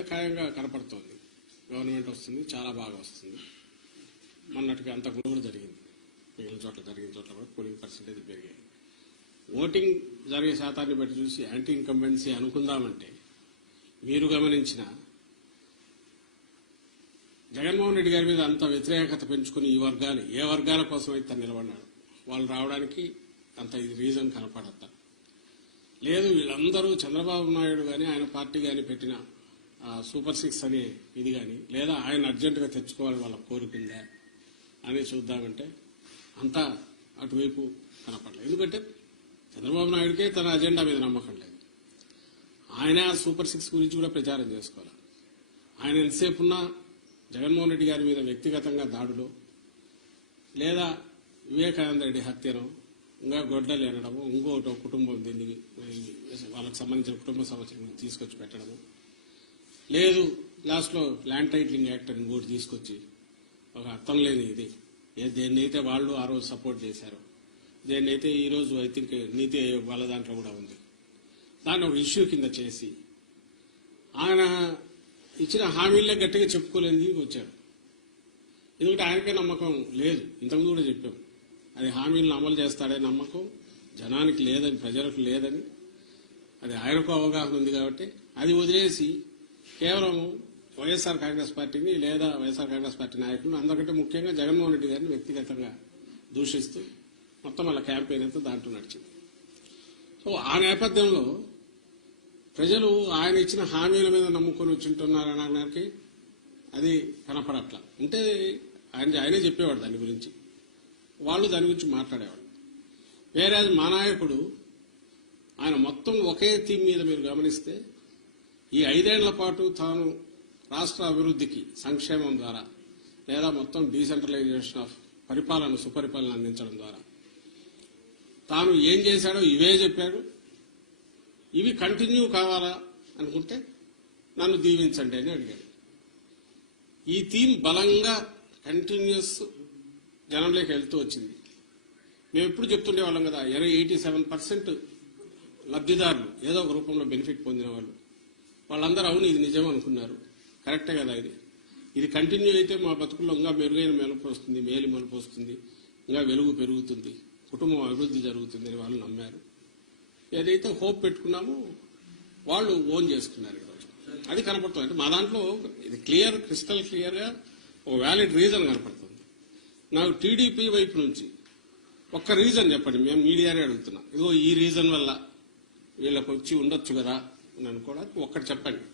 అయితే ఖాయంగా కనపడుతోంది. గవర్నమెంట్ వస్తుంది, చాలా బాగా వస్తుంది. మొన్నటికి అంత కూడా జరిగింది. మిగిలిన చోట్ల జరిగిన చోట్ల కూడా పోలింగ్ పర్సెంటేజ్ పెరిగాయి. ఓటింగ్ జరిగే శాతాన్ని బట్టి చూసి యాంటీ ఇన్కంబెన్సీ అనుకుందామంటే మీరు గమనించిన జగన్మోహన్ రెడ్డి గారి మీద అంత వ్యతిరేకత పెంచుకుని ఈ వర్గాలు ఏ వర్గాల కోసం అయితే నిలబడినాడు వాళ్ళు రావడానికి అంత ఇది రీజన్ కనపడద్దా? లేదు, వీళ్ళందరూ చంద్రబాబు నాయుడు కానీ ఆయన పార్టీ కానీ పెట్టిన సూపర్ 6 అనే ఇది కానీ లేదా ఆయన అర్జెంటుగా తెచ్చుకోవాలి వాళ్ళ కోరికుందా అని చూద్దామంటే అంతా అటువైపు కనపడలేదు. ఎందుకంటే చంద్రబాబు నాయుడికే తన అజెండా మీద నమ్మకం లేదు. ఆయన సూపర్ 6 గురించి కూడా ప్రచారం చేసుకోవాలి. ఆయన ఎంతసేపు ఉన్నా జగన్మోహన్ రెడ్డి గారి మీద వ్యక్తిగతంగా దాడులు లేదా వివేకానంద రెడ్డి హత్యను ఇంకా గొడ్డలు అనడము, ఇంకోటి కుటుంబం దీన్ని వాళ్ళకి సంబంధించిన కుటుంబ సమస్యలను తీసుకొచ్చి పెట్టడము, లేదు లాస్ట్లో ల్యాండ్ టైటిలింగ్ యాక్ట్ అని ఇంకోటి తీసుకొచ్చి ఒక అర్థం లేని ఇది దేన్నైతే వాళ్ళు ఆ రోజు సపోర్ట్ చేశారో దేన్నైతే ఈ రోజు ఐ థింక్ నీతి ఆయోగ్ వాళ్ళ దాంట్లో కూడా ఉంది, దాన్ని ఒక ఇష్యూ కింద చేసి ఆయన ఇచ్చిన హామీలనే గట్టిగా చెప్పుకోలేని వచ్చాడు. ఎందుకంటే ఆయనకే నమ్మకం లేదు. ఇంతకుముందు కూడా చెప్పాం, అది హామీలను అమలు చేస్తాడే నమ్మకం జనానికి లేదని, ప్రజలకు లేదని. అది ఆయనకు అవగాహన ఉంది కాబట్టి అది వదిలేసి కేవలం వైఎస్ఆర్ కాంగ్రెస్ పార్టీని లేదా వైఎస్ఆర్ కాంగ్రెస్ పార్టీ నాయకులను అందరికంటే ముఖ్యంగా జగన్మోహన్ రెడ్డి గారిని వ్యక్తిగతంగా దూషిస్తూ మొత్తం వాళ్ళ క్యాంపెయిన్ అంతా దాంట్లో నడిచింది. సో ఆ నేపథ్యంలో ప్రజలు ఆయన ఇచ్చిన హామీల మీద నమ్ముకొని వచ్చింటున్నారనడానికి అది కనపడట్లా. ఉంటే ఆయనే చెప్పేవాడు దాని గురించి, వాళ్ళు దాని గురించి మాట్లాడేవాడు. వేరే మా నాయకుడు ఆయన మొత్తం ఒకే థీమ్ మీద మీరు గమనిస్తే ఈ 5 ఏళ్ల పాటు తాను రాష్ట్ర అభివృద్ధికి సంక్షేమం ద్వారా లేదా మొత్తం డీసెంట్రలైజేషన్ ఆఫ్ పరిపాలన సుపరిపాలన అందించడం ద్వారా తాను ఏం చేశాడో ఇవే చెప్పాడు. ఇవి కంటిన్యూ కావాలా అనుకుంటే నన్ను దీవించండి అని అడిగాడు. ఈ థీమ్ బలంగా కంటిన్యూస్ జనంలోకి వెళ్తూ వచ్చింది. మేము ఎప్పుడు చెప్తుండేవాళ్ళం కదా, 87% లబ్ధిదారులు ఏదో ఒక రూపంలో బెనిఫిట్ పొందిన వాళ్ళందరూ అవును ఇది నిజం అనుకున్నారు. కరెక్టే కదా, ఇది కంటిన్యూ అయితే మా బతుకుల్లో ఇంకా మెరుగైన మెలుపు వస్తుంది, మేలు మలుపు వస్తుంది, ఇంకా వెలుగు పెరుగుతుంది, కుటుంబం అభివృద్ధి జరుగుతుంది అని వాళ్ళు నమ్మారు. ఏదైతే హోప్ పెట్టుకున్నామో వాళ్ళు ఓన్ చేసుకున్నారు ఈరోజు. అది కనపడుతుంది. అంటే మా దాంట్లో ఇది క్రిస్టల్ క్లియర్ గా ఒక వ్యాలిడ్ రీజన్ కనపడుతుంది. నాకు టీడీపీ వైపు నుంచి ఒక్క రీజన్ చెప్పండి, మేము మీడియానే అడుగుతున్నాం, ఇదిగో ఈ రీజన్ వల్ల వీళ్ళకి వచ్చి ఉండొచ్చు కదా అని అనుకోవడానికి ఒక్కటి చెప్పండి.